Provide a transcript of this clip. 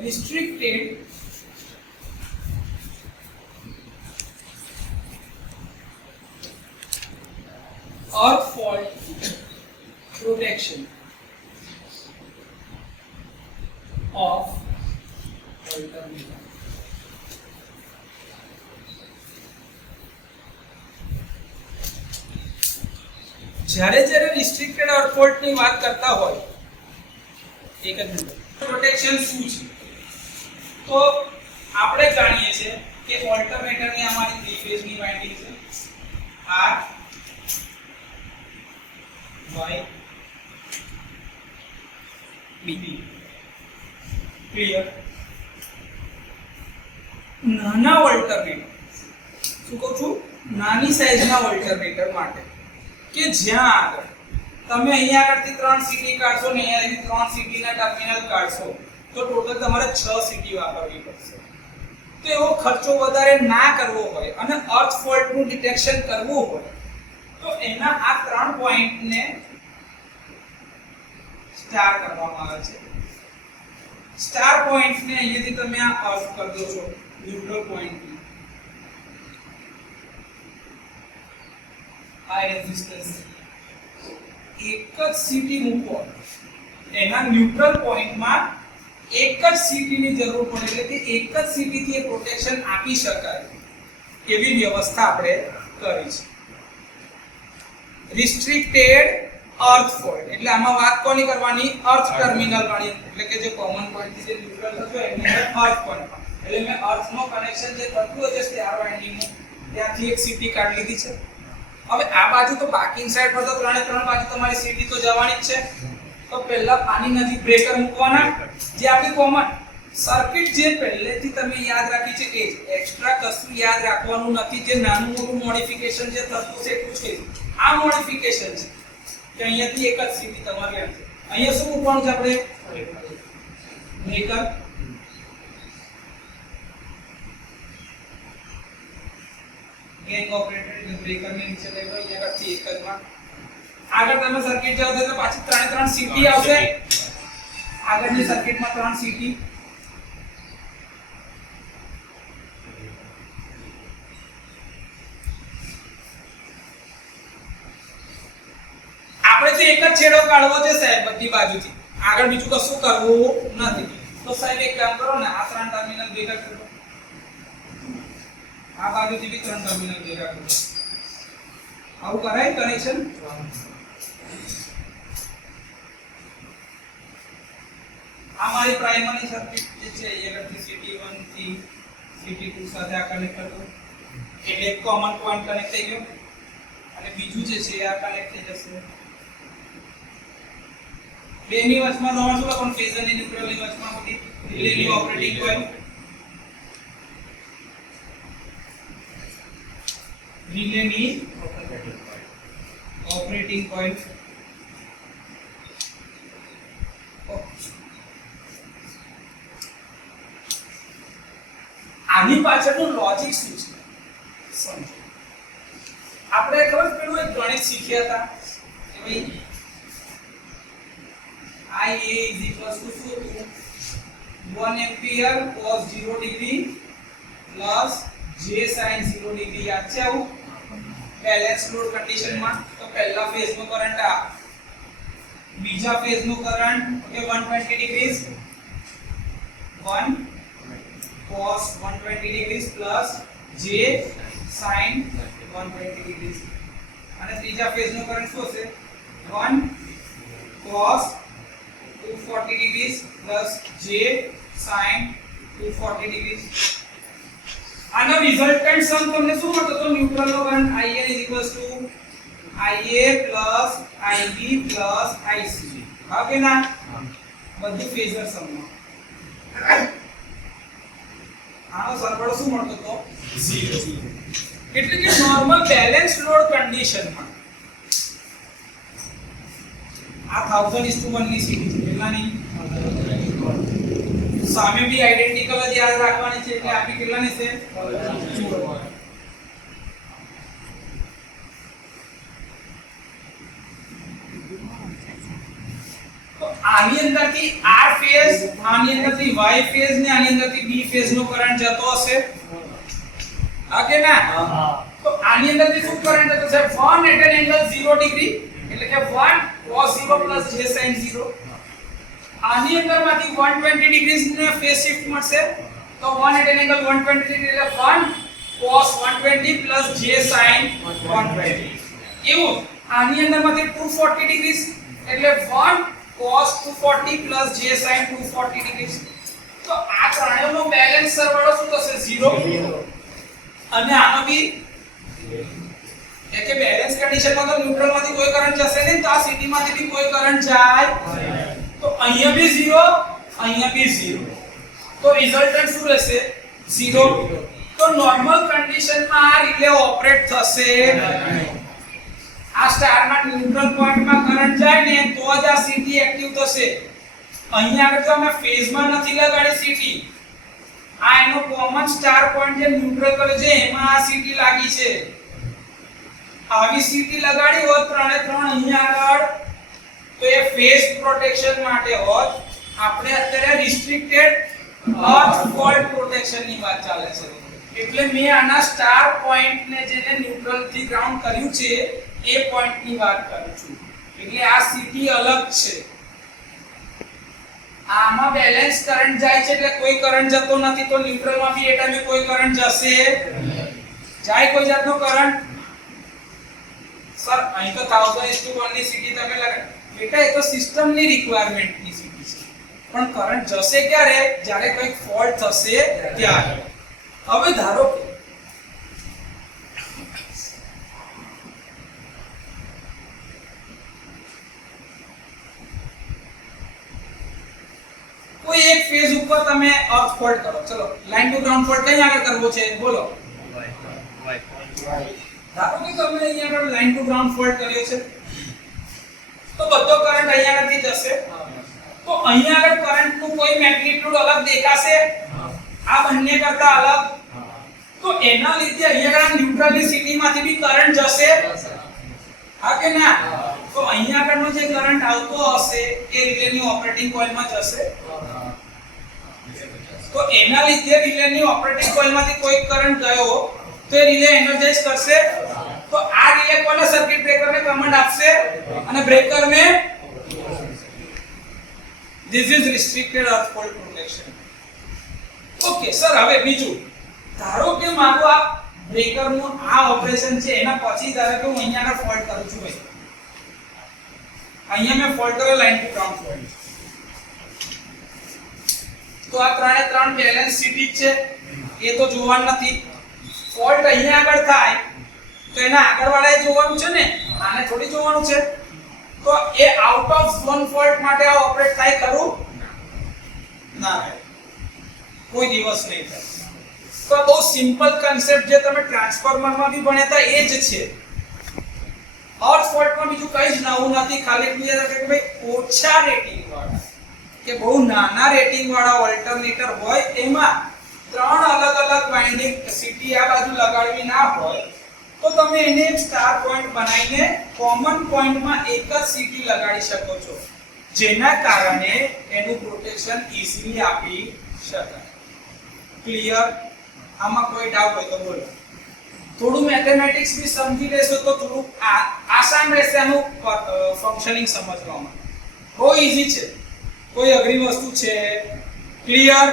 restricted earth fault protection of alternator. જ્યારે જ્યારે restricted earth fault ની વાત કરતા હોય એક જ મિનિટ પ્રોટેક્શન શું છે તો આપણે જાણીએ છીએ કે ઓલ્ટરનેટર ની અમારી 3 ફેઝ ની વાઇન્ડિંગ છે R Y B ક્લિયર નાના ઓલ્ટરનેટર શું કહું છું નાની સાઈઝના ઓલ્ટરનેટર માટે કે જ્યાં આગળ તમે અહીંયા આગળથી 3 સીટી કાઢશો ને અહીંયાથી 3 સીટીના ટર્મિનલ કાઢશો તો ટોટલ તમારે 6 સીટી વાપરવી પડશે તો એવો ખર્ચો વધારે ના કરવો હોય અને અર્થ ફોલ્ટનું ડિટેક્શન કરવું હોય તો એના આ 3 પોઈન્ટને સ્ટાર કરવામાં આવે છે સ્ટાર પોઈન્ટને અહીંયાથી તમે આ અર્થ કરી દો છો ન્યુટ્રલ પોઈન્ટ આ રેઝિસ્ટન્સ એક જ સીટી મૂકો એના ન્યુટ્રલ પોઈન્ટમાં એક જ સીટીની જરૂર પડે એટલે કે એક જ સીટીથી એ પ્રોટેક્શન આપી શકાય એવી વ્યવસ્થા આપણે કરી છે રિસ્ટ્રિક્ટેડ અર્થ ફોલ્ટ એટલે આમાં વાત કોની કરવાની અર્થ ટર્મિનલ વાળી એટલે કે જે કોમન પોઈન્ટ થી જે ન્યુટ્રલ થતો એની અંદર અર્થ પોઈન્ટ એટલે મેં અર્થનો કનેક્શન જે થતું હોય છે સ્ટાર વાઇન્ડિંગનું ત્યાંથી એક સીટી કાઢી લીધી છે હવે આ બાજુ તો બાકી સાઈડ પર તો ત્રણે ત્રણ બાજુ તમારી સીટી તો જવાની જ છે તો પહેલા પાણી નજીક બ્રેકર મૂકવાના જે આપણી કોમન સર્કિટ જે પહેલેથી તમે યાદ રાખી છે એ જ એક્સ્ટ્રા કશું યાદ રાખવાનું નથી જે નાનું મોટું મોડિફિકેશન જે થતું છે એટલું જ કહીશું આ મોડિફિકેશન છે કે અહીંયાથી એક જ સીટી તમારી આવશે અહીંયા શું મૂકવાનું છે આપણે બ્રેકર ગેંગ ઓપરેટર એટલે બ્રેકર ને નીચે લઈ લો અહીંયા આગળથી એક જ માં આગળ તમે સર્કિટ જાવ તો પાછી ત્રણ સીટી આવશે આગળની સર્કિટમાં 3 સીટી આપણે તો એક જ છેડો કાઢવો છે સાહેબ બધી બાજુથી આગળ બીજું કશું કરવું નથી તો સાહેબ એક કામ કરો ને આ 3 ટર્મિનલ ભેગા કરો આ બાજુથી બી 3 ટર્મિનલ ભેગા કરો આવું કરાય કનેક્શન આ મારી પ્રાઇમરી સર્કિટ જે છે અહીંયાથી CT1 થી CT2 સાથે આ કનેક્ટ કરો એટલે એક કોમન પોઈન્ટ કનેક્ટ થઈ ગયો અને બીજું જે છે આ કનેક્ટ થઈ જશે બેની વચમાં નોર્મલ શું લખવાનું ફેઝર અને ન્યુટ્રલ ની વચમાં હોતી રિલેની ઓપરેટિંગ પોઈન્ટ રિલેની ઓપરેટિંગ પોઈન્ટ આની પાછળનું લોજિક શું છે સમજો આપણે ખબર પેલું એક ગણિત શીખ્યા હતા કે ભાઈ I A is equals to 1 ampere cos 0 degree plus j sin 0 degree યાદ છે આવું બેલેન્સ લોડ કન્ડિશન માં તો પહેલા ફેઝ નો કરંટ આ બીજા ફેઝ નો current okay 120 degrees 1 cos 120 degrees plus j sin 120 degrees અને ત્રીજા ફેઝ નો કરંટ શું છે 1 cos 240 degrees plus j sin 240 degrees આનો રિઝલ્ટન્ટ સમ તમને શું મળતો તો ન્યુટ્રલ નો current IN is equals to IA plus IB plus IC હા કે ના બધી ફેઝર સમમાં આનો સરવાળો શું મળતો તો 0 એટલે કે નોર્મલ બેલેન્સ લોડ કન્ડિશનમાં આ 1000:1 ની સીધી છે કેટલાની સામે બી આઇડેન્ટિકલ જ યાદ રાખવાની છે એટલે આપી કેટલાની છે 4 તો આની અંદરથી R ફેઝ, આની અંદરથી Y ફેઝ ને આની અંદરથી B ફેઝ નો કરંટ જતો હશે, હા કે ના? તો આની અંદરથી શું કરંટ જતો છે? 1 at an angle 0 ડિગ્રી, એટલે કે 1 cos 0 j sin 0. આની અંદરમાંથી 120 ડિગ્રી ને ફેઝ શિફ્ટ મળશે, તો 1 at an angle 120 ડિગ્રી એટલે 1 cos 120 j sin 120. એવું આની અંદરમાંથી 240 ડિગ્રી એટલે 1 cos 240 j sin 240 ડિગ્રી. તો આ ત્રણેયનો બેલેન્સ સરવાળો શું થશે? 0. અને આનો બી કે બેલેન્સ કન્ડિશનમાં તો ન્યુટ્રલ માંથી કોઈ કરંટ જશે નહીં, તો આ સીટી માંથી બી કોઈ કરંટ જાય, તો અહીંયા બી 0, અહીંયા બી 0. તો રિઝલ્ટન્ટ શું રહેશે? 0. તો નોર્મલ કન્ડિશનમાં આ રિલે ઓપરેટ થશે નહીં. આ સ્ટારમાં ન્યુટ્રલ પોઈન્ટમાં કરંટ જાય ને તો જ આ સીટી એક્ટિવ થશે. અહીંયા આગળ તો અમે ફેઝમાં નથી લગાડી સીટી, આ એનો કોમન સ્ટાર પોઈન્ટ જે ન્યુટ્રલ કરે છે એમાં આ સીટી લાગી છે. આવી સીટી લગાડી હોત ત્રણે ત્રણ અહીંયા આગળ તો એ ફેઝ પ્રોટેક્શન માટે હોત. આપણે અત્યારે રિસ્ટ્રિક્ટેડ અર્થ ફોલ્ટ પ્રોટેક્શન ની વાત ચાલે છે, એટલે મેં આના સ્ટાર પોઈન્ટ ને જેને ન્યુટ્રલ થી ગ્રાઉન્ડ કર્યું છે એ પોઈન્ટ ની વાત કરું છું. એટલે આ સીટી અલગ છે. આમાં બેલેન્સ કરંટ જાય છે એટલે કોઈ કરંટ જતો નથી, તો ન્યુટ્રલ માં બી એ ટાઈમે કોઈ કરંટ જશે જાય કોઈ જાતનો કરંટ? સર અહીં તો 1000:1 ની સીટી તમે લગાડ બેટા, એ તો સિસ્ટમ ની રિક્વાયરમેન્ટ ની સીટી છે, પણ કરંટ જશે ક્યારે? જ્યારે કોઈ ફોલ્ટ થશે ત્યારે. હવે ધારો કે કોઈ એક ફેઝ ઉપર તમે અર્થ ફોલ્ટ કરો, ચલો લાઈન ટુ ગ્રાઉન્ડ ફોલ્ટ કઈ આગળ કરવો છે બોલો? ધારો કે તમે અહીંયા આગળ લાઈન ટુ ગ્રાઉન્ડ ફોલ્ટ કર્યો છે, તો બધો કરંટ અહીંયા આગળથી જશે, તો અહીંયા આગળ કરંટનું કોઈ મેગ્નીટ્યુડ અલગ દેખાશે આ બંને કરતા અલગ, તો એના લીધે અહીંયા આગળ ન્યુટ્રલની સીટીમાંથી બી કરંટ જશે, હા કે ના? તો અહીંયા આગળનો જે કરંટ આવતો હશે એ રિલેની ઓપરેટિંગ કોઇલમાં જશે, તો એના લીધે રિલેની ઓપરેટિંગ કોઇલમાંથી કોઈ કરંટ ગયો તો એ રિલે એનર્જાઇઝ કરશે, તો આ રિલે કોને સર્કિટ બ્રેકરને કમાન્ડ આપશે અને બ્રેકરને this is restricted earth fault protection. Okay sir, હવે બીજું ધારો કે મારું આ બ્રેકરનું આ ઓપરેશન છે, એના પછી ધારો કે હું અહીંયા આગળ ફોલ્ટ કરું છું, ભાઈ અહીંયા મેં ફોલ્ટ કર્યો લાઈન ટુ ગ્રાઉન્ડ ફોલ્ટ, તો આ ત્રણે ત્રણ બેલેન્સ સીટી છે એ તો જોવાનું નથી. ફોલ્ટ અહીંયા આગળ થાય તો એના આગળવાળાએ જોવાનું છે ને, આને થોડી જોવાનું છે. તો એ આઉટ ઓફ ઝોન ફોલ્ટ માટે આ ઓપરેટ થાય ખરું? ના થાય, કોઈ દિવસ નહીં થાય. તો બહુ સિમ્પલ કન્સેપ્ટ જે તમે ટ્રાન્સફોર્મરમાં બી ભણ્યા હતા એ જ છે. અર્થ ફોલ્ટમાં બીજું કંઈ જ નવું નથી, ખાલી એટલું યાદ રાખો કે ભાઈ ઓછા રેટિંગ વાળા કે બહુ નાના રેટિંગ વાળા ઓલ્ટરનેટર હોય એમાં ત્રણ અલગ અલગ વાઇન્ડિંગ સીટી આ બાજુ લગાડવી ના હોય તો તમે એને એક સ્ટાર પોઈન્ટ બનાવીને કોમન પોઈન્ટમાં એક જ સીટી લગાડી શકો છો, જેના કારણે એનું પ્રોટેક્શન ઈઝીલી આપી શકાય. ક્લિયર? આમાં કોઈ ડાઉટ હોય તો બોલો. થોડું મેથેમેટિક્સ બી સમજી લેશો તો થોડું આસાન રહેશે આનું ફંક્શનિંગ સમજવામાં. બહુ ઈઝી છે, કોઈ અઘરી વસ્તુ છે. ક્લિયર?